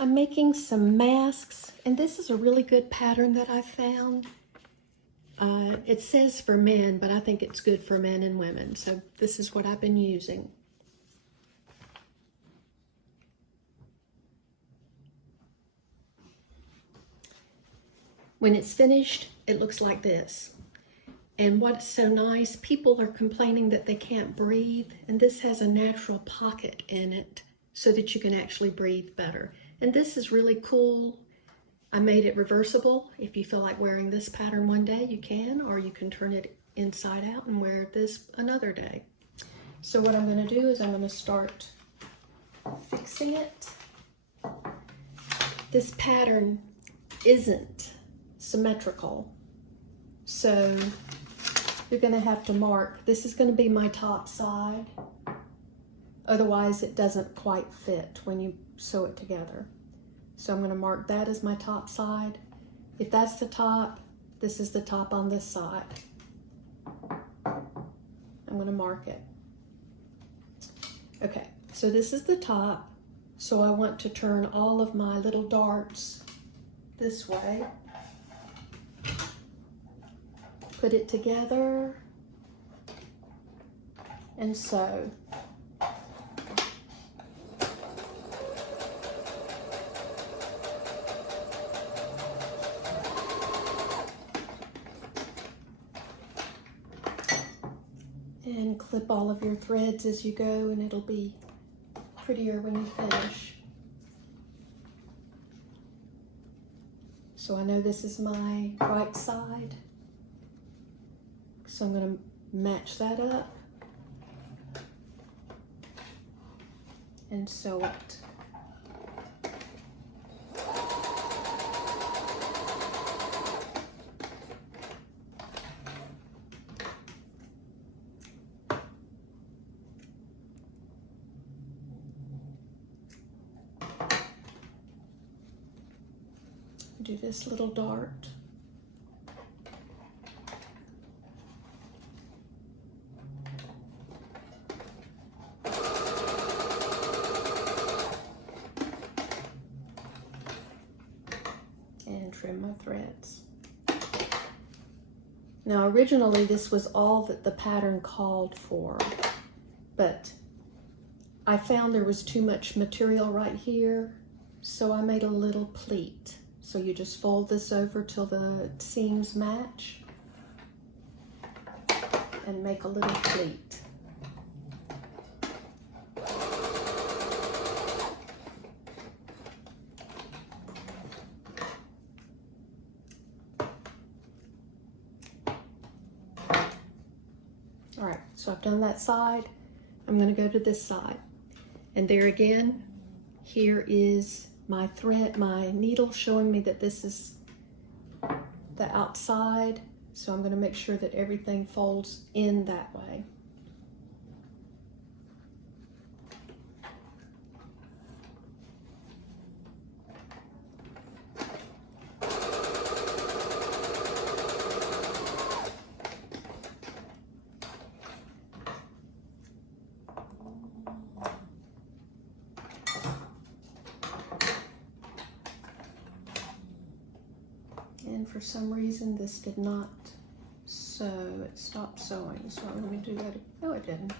I'm making some masks, and this is a really good pattern that I found. It says for men, but I think it's good for men and women, so this is what I've been using. When it's finished, it looks like this. And what's so nice, people are complaining that they can't breathe, and this has a natural pocket in it so that you can actually breathe better. And this is really cool. I made it reversible. If you feel like wearing this pattern one day, you can, or you can turn it inside out and wear this another day. So what I'm going to do is I'm going to start fixing it. This pattern isn't symmetrical, so you're going to have to mark. This is going to be my top side. Otherwise, it doesn't quite fit when you sew it together. So I'm going to mark that as my top side. If that's the top, this is the top on this side. I'm going to mark it. Okay, so this is the top. So I want to turn all of my little darts this way. Put it together and sew. And clip all of your threads as you go, and it'll be prettier when you finish. So I know this is my right side, so I'm going to match that up and sew it. Do this little dart. And trim my threads. Now originally this was all that the pattern called for, but I found there was too much material right here, so I made a little pleat. So you just fold this over till the seams match and make a little pleat. All right, so I've done that side. I'm going to go to this side. And there again, here is my thread, my needle showing me that this is the outside. So I'm going to make sure that everything folds in that way. And for some reason this did not sew, it stopped sewing, so I'm going to do that. No, it didn't.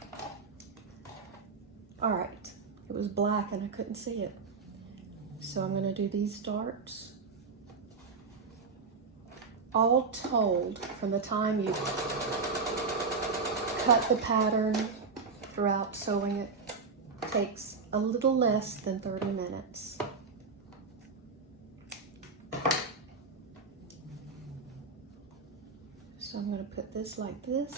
All right, it was black and I couldn't see it. So I'm going to do these darts. All told, from the time you cut the pattern throughout sewing it, takes a little less than 30 minutes. So I'm going to put this like this.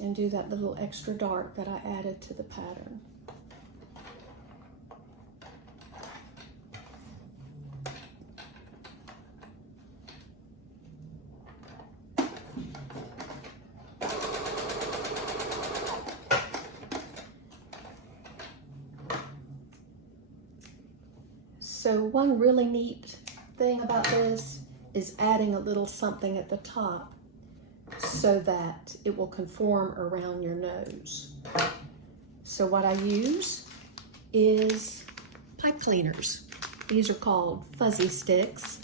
And do that little extra dart that I added to the pattern. So one really neat thing about this is adding a little something at the top so that it will conform around your nose. So what I use is pipe cleaners. These are called fuzzy sticks.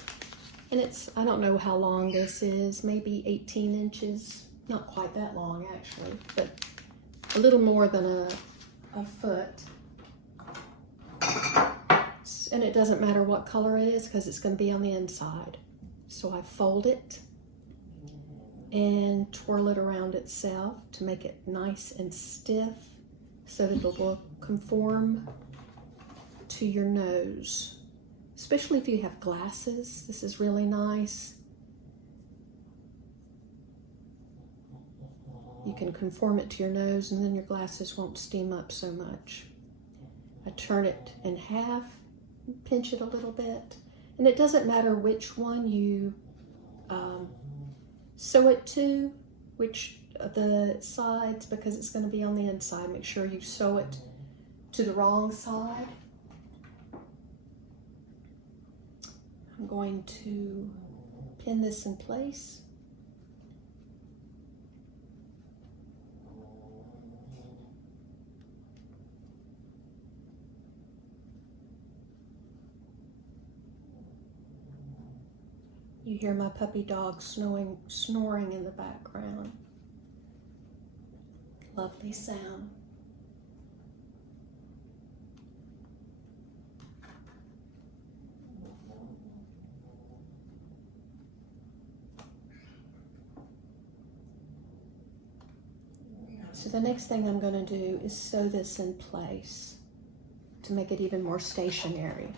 And it's, I don't know how long this is, maybe 18 inches. Not quite that long actually, but a little more than a foot. And it doesn't matter what color it is because it's going to be on the inside. So I fold it and twirl it around itself to make it nice and stiff so that it will conform to your nose. Especially if you have glasses, this is really nice. You can conform it to your nose and then your glasses won't steam up so much. I turn it in half, pinch it a little bit, and it doesn't matter which one you sew it to, which of the sides, because it's going to be on the inside. Make sure you sew it to the wrong side. I'm going to pin this in place. You hear my puppy dog snoring in the background. Lovely sound. So the next thing I'm going to do is sew this in place to make it even more stationary.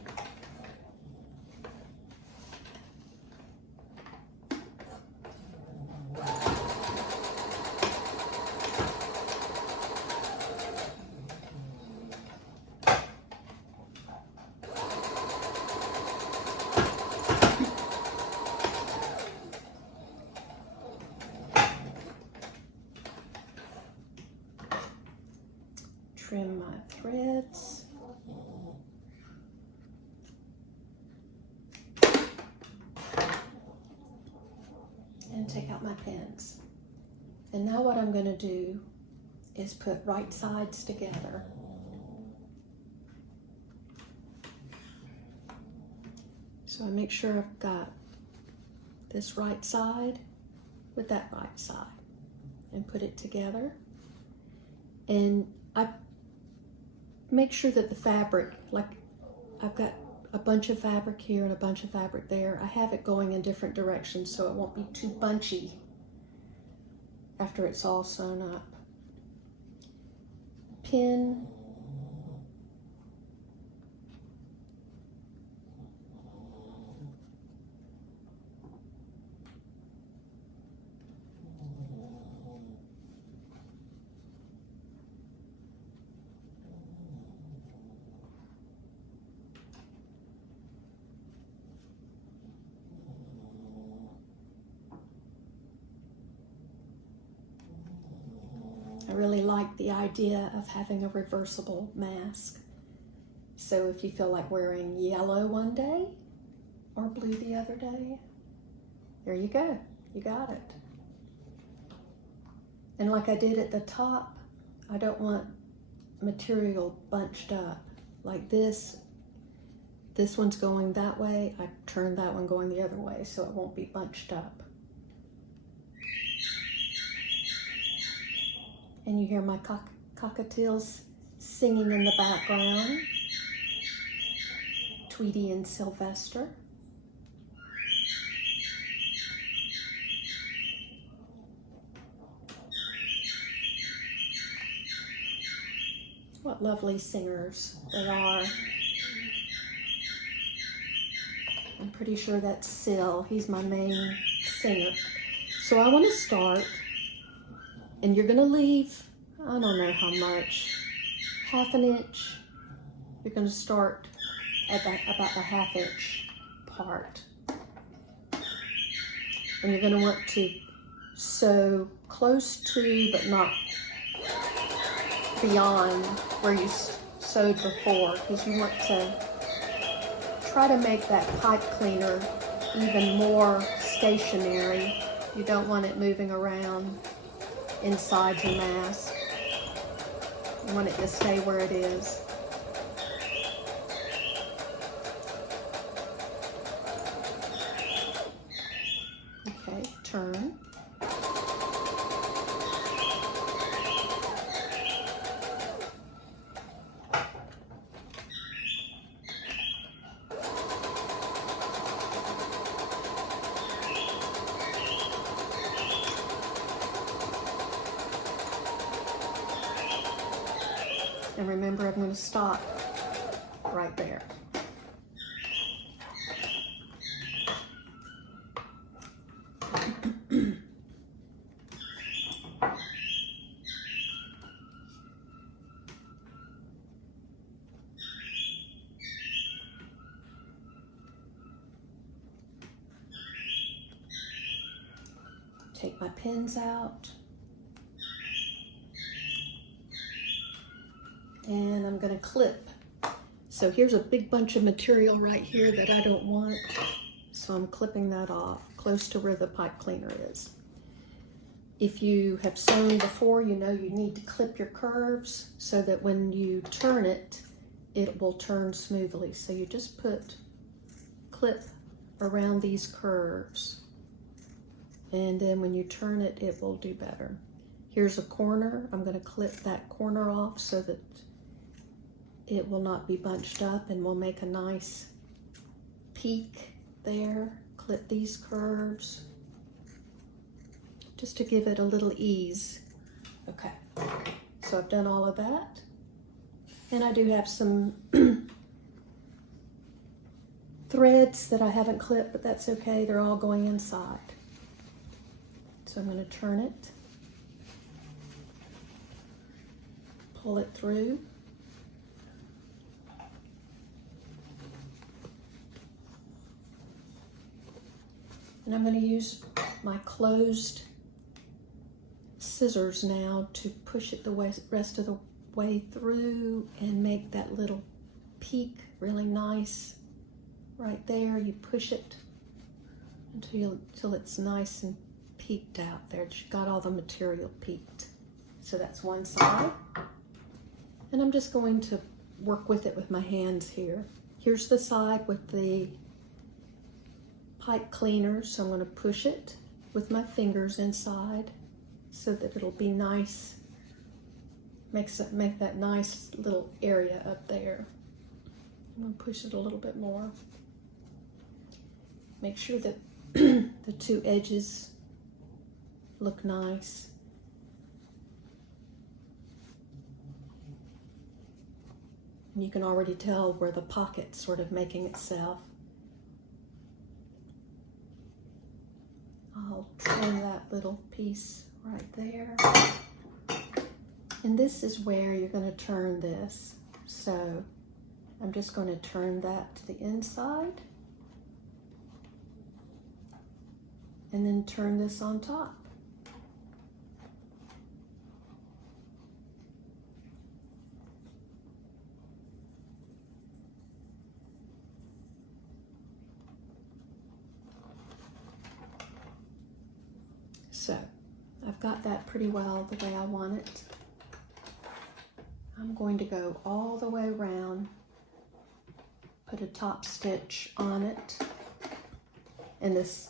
Trim my threads. And take out my pins. And now what I'm going to do is put right sides together. So I make sure I've got this right side with that right side and put it together. And I make sure that the fabric, like I've got a bunch of fabric here and a bunch of fabric there. I have it going in different directions so it won't be too bunchy after it's all sewn up. Pin. I really like the idea of having a reversible mask. So if you feel like wearing yellow one day or blue the other day, there you go, you got it. And like I did at the top, I don't want material bunched up. Like this one's going that way, I turn that one going the other way so it won't be bunched up. And you hear my cockatiels singing in the background. Tweety and Sylvester. What lovely singers they are. I'm pretty sure that's Syl. He's my main singer. So I want to start. And you're gonna leave, I don't know how much, ½ inch. You're gonna start at about the ½ inch part. And you're gonna want to sew close to, but not beyond where you sewed before, because you want to try to make that pipe cleaner even more stationary. You don't want it moving around inside your mask. You want it to stay where it is. Okay, turn. And remember, I'm going to stop right there. Take my pins out. And I'm going to clip. So here's a big bunch of material right here that I don't want. So I'm clipping that off close to where the pipe cleaner is. If you have sewn before, you know you need to clip your curves so that when you turn it, it will turn smoothly. So you just put clip around these curves. And then when you turn it, it will do better. Here's a corner. I'm going to clip that corner off so that it will not be bunched up, and we'll make a nice peak there. Clip these curves just to give it a little ease. Okay, so I've done all of that. And I do have some threads that I haven't clipped, but that's okay. They're all going inside. So I'm going to turn it, pull it through. And I'm going to use my closed scissors now to push it the rest of the way through and make that little peak really nice right there. You push it until it's nice and peaked out there. It's got all the material peaked. So that's one side. And I'm just going to work with it with my hands here. Here's the side with the pipe cleaner, so I'm going to push it with my fingers inside so that it'll be nice, make that nice little area up there. I'm going to push it a little bit more. Make sure that the two edges look nice. And you can already tell where the pocket's sort of making itself. I'll trim that little piece right there. And this is where you're going to turn this. So I'm just going to turn that to the inside. And then turn this on top. So I've got that pretty well the way I want it. I'm going to go all the way around, put a top stitch on it, and this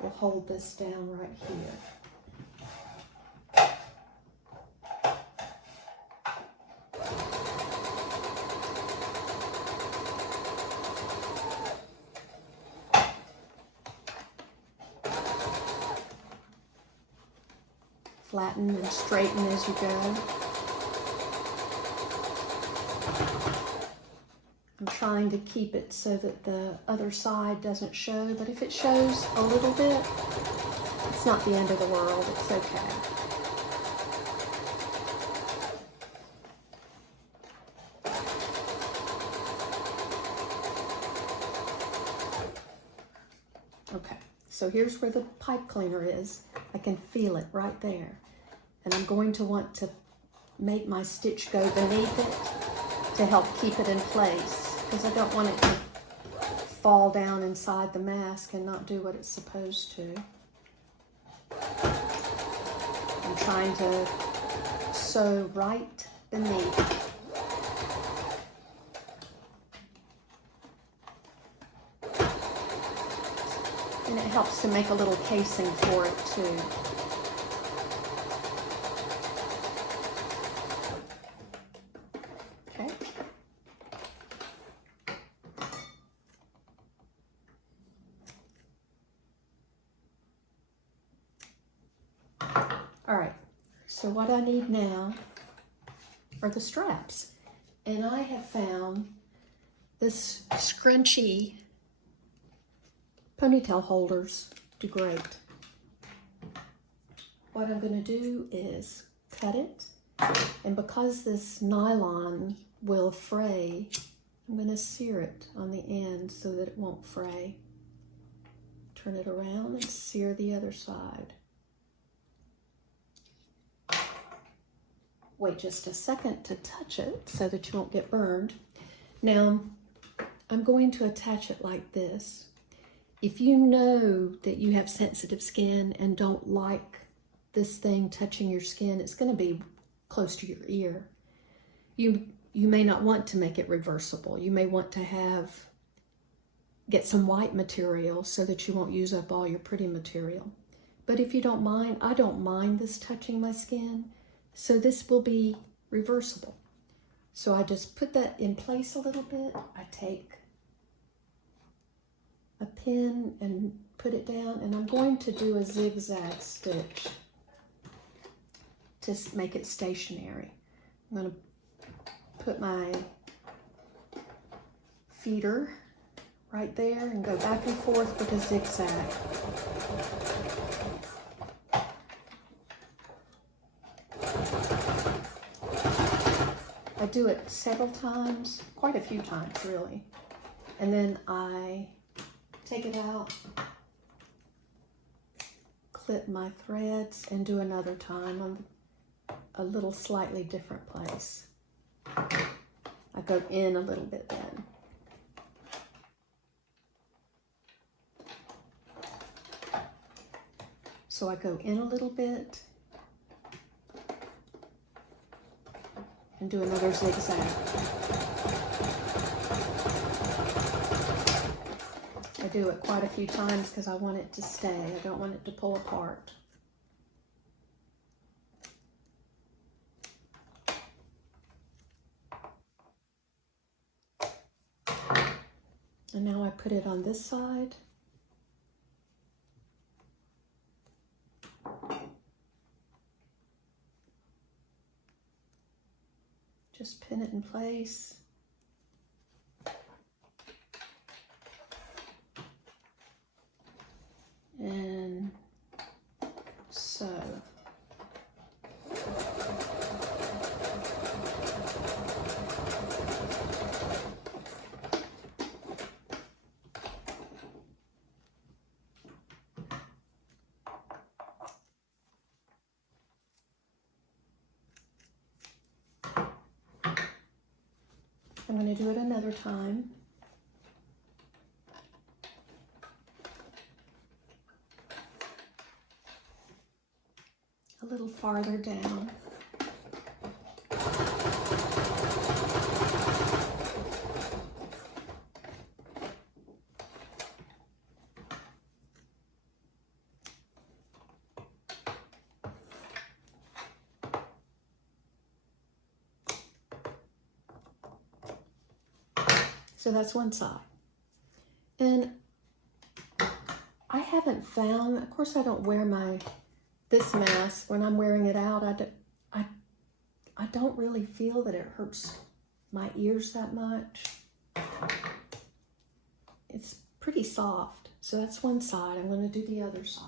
will hold this down right here. Flatten and straighten as you go. I'm trying to keep it so that the other side doesn't show, but if it shows a little bit, it's not the end of the world, it's okay. Okay, so here's where the pipe cleaner is. I can feel it right there. And I'm going to want to make my stitch go beneath it to help keep it in place, because I don't want it to fall down inside the mask and not do what it's supposed to. I'm trying to sew right beneath. And it helps to make a little casing for it too. Okay. All right, so what I need now are the straps. And I have found this scrunchy ponytail holders do great. What I'm going to do is cut it, and because this nylon will fray, I'm going to sear it on the end so that it won't fray. Turn it around and sear the other side. Wait just a second to touch it so that you won't get burned. Now, I'm going to attach it like this. If you know that you have sensitive skin and don't like this thing touching your skin, it's going to be close to your ear. You may not want to make it reversible. You may want to get some white material so that you won't use up all your pretty material. But if you don't mind, I don't mind this touching my skin, so this will be reversible. So I just put that in place a little bit. I take a pin and put it down, and I'm going to do a zigzag stitch to make it stationary. I'm going to put my feeder right there and go back and forth with a zigzag. I do it several times, quite a few times really, and then I take it out, clip my threads, and do another time on a little slightly different place. I go in a little bit then. So I go in a little bit and do another zigzag. I do it quite a few times because I want it to stay. I don't want it to pull apart. And now I put it on this side. Just pin it in place. And sew. I'm going to do it another time. A little farther down. So that's one side. And I haven't found, of course I don't wear this mask. When I'm wearing it out, I don't really feel that it hurts my ears that much. It's pretty soft. So that's one side. I'm going to do the other side.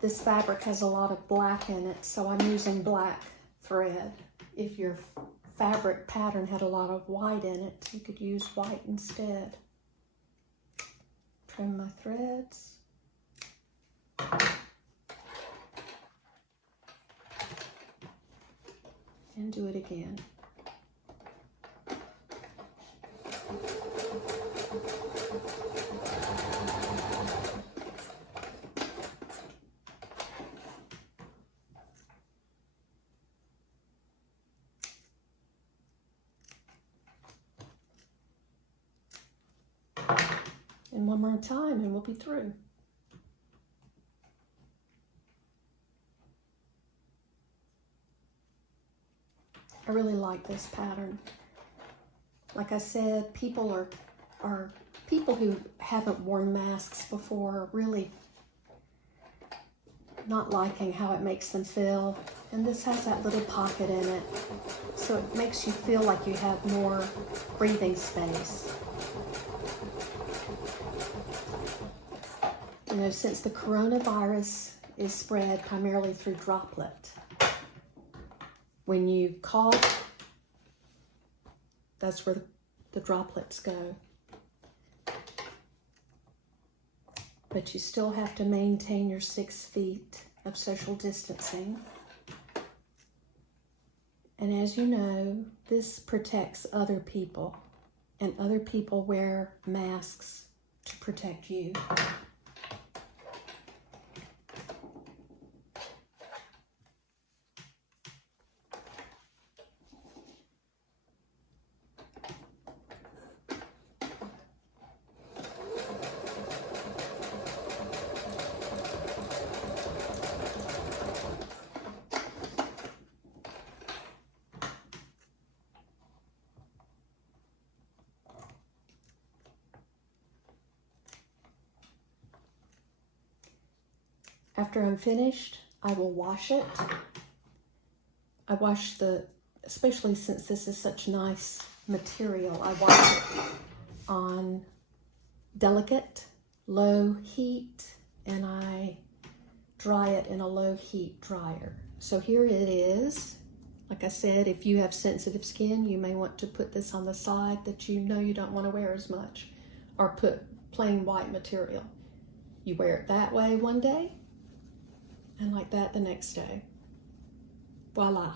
This fabric has a lot of black in it, so I'm using black thread. If your fabric pattern had a lot of white in it, you could use white instead. Trim my threads. And do it again. And one more time and we'll be through. I really like this pattern. Like I said, people people who haven't worn masks before are really not liking how it makes them feel. And this has that little pocket in it, so it makes you feel like you have more breathing space. You know, since the coronavirus is spread primarily through droplet, when you cough, that's where the droplets go. But you still have to maintain your 6 feet of social distancing. And as you know, this protects other people, and other people wear masks to protect you. After I'm finished, I will wash it. I wash especially since this is such nice material, I wash it on delicate, low heat, and I dry it in a low heat dryer. So here it is. Like I said, if you have sensitive skin, you may want to put this on the side that you know you don't want to wear as much, or put plain white material. You wear it that way one day, and like that the next day. Voila.